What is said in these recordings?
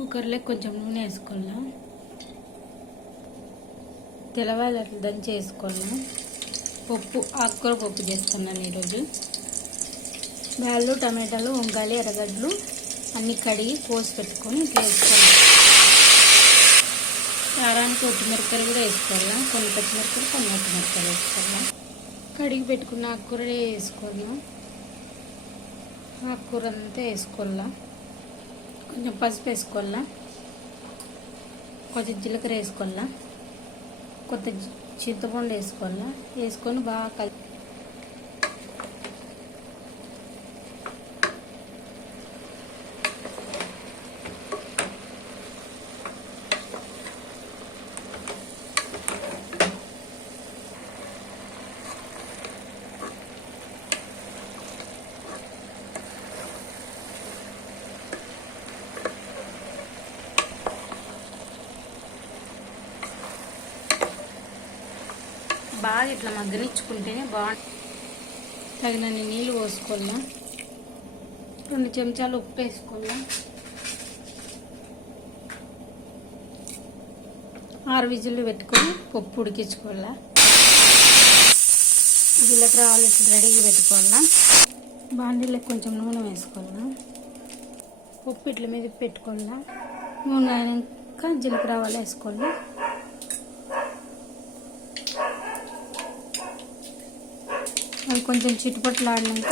కుక్కర్లో కొంచెం నూనె వేసుకోవాలా, తెల్లవాయలు అట్లా దంచి వేసుకోవాలా. పప్పు ఆకుకూర పప్పు చేస్తున్నాను ఈరోజు. బ్యాళ్ళు, టమాటాలు, వంకాయలు, ఎర్రగడ్డలు అన్నీ కడిగి కోసి పెట్టుకొని ఇట్లా వేసుకోవాలి. కారానికి ఒట్టిమిరపకాయలు కూడా వేసుకోవాలా, కొన్ని పచ్చిమిరపకాయలు, కొన్ని ఒట్టిమిరపకాయలు వేసుకోవాలా. కడిగి పెట్టుకున్న ఆకుకూర వేసుకోవాలా. ఆకుకూర అంతా వేసుకోవాలా. కొంచెం పసుపు వేసుకోవాలా, కొంచెం జీలకర్ర వేసుకోవాలా, కొంత చింతపండు వేసుకోవాలా. వేసుకొని బాగా కలిపి బాగా ఇట్లా మగ్గనిచ్చుకుంటేనే బాగుంటుంది. తగినన్ని నీళ్ళు పోసుకోవాలా. 2 చెంచాలు ఉప్పు వేసుకోవాలా. 6 విజిల్లు పెట్టుకొని పప్పు ఉడికించుకోవాలా. జీలకర్ర ఆవాలు రెడీగా పెట్టుకోవాలా. బాండీలో కొంచెం నూనె వేసుకోవాలా. పప్పు ఇట్ల మీద పెట్టుకోవాలా. నూనె అయినాక జీలకర్ర ఆవాలు వేసుకోవాలా. అవి కొంచెం చిట్టుపట్లు ఆడినాక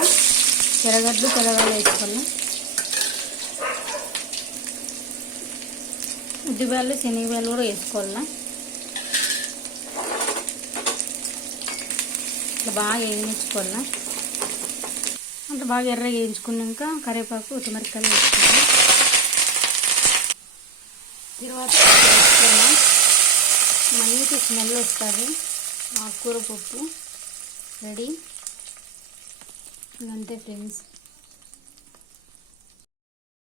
ఎర్రగడ్డలు, తెల్లగడ్డలు వేసుకోవాలి. ఉద్దిబ్యాళ్ళు, శనగబ్యాళ్ళు కూడా వేసుకోవాలా. ఇట్లా బాగా వేయించుకోవాలా. అంత బాగా ఎర్రగా వేయించుకున్నాక కరివేపాకు, ఉత్తమిరపకాయలు వేసుకోవాలి. తర్వాత వేసుకోవాలి. మంచి స్మెల్ వస్తుంది. ఆకుకూర పప్పు రెడీ. అంతే ఫ్రెండ్స్.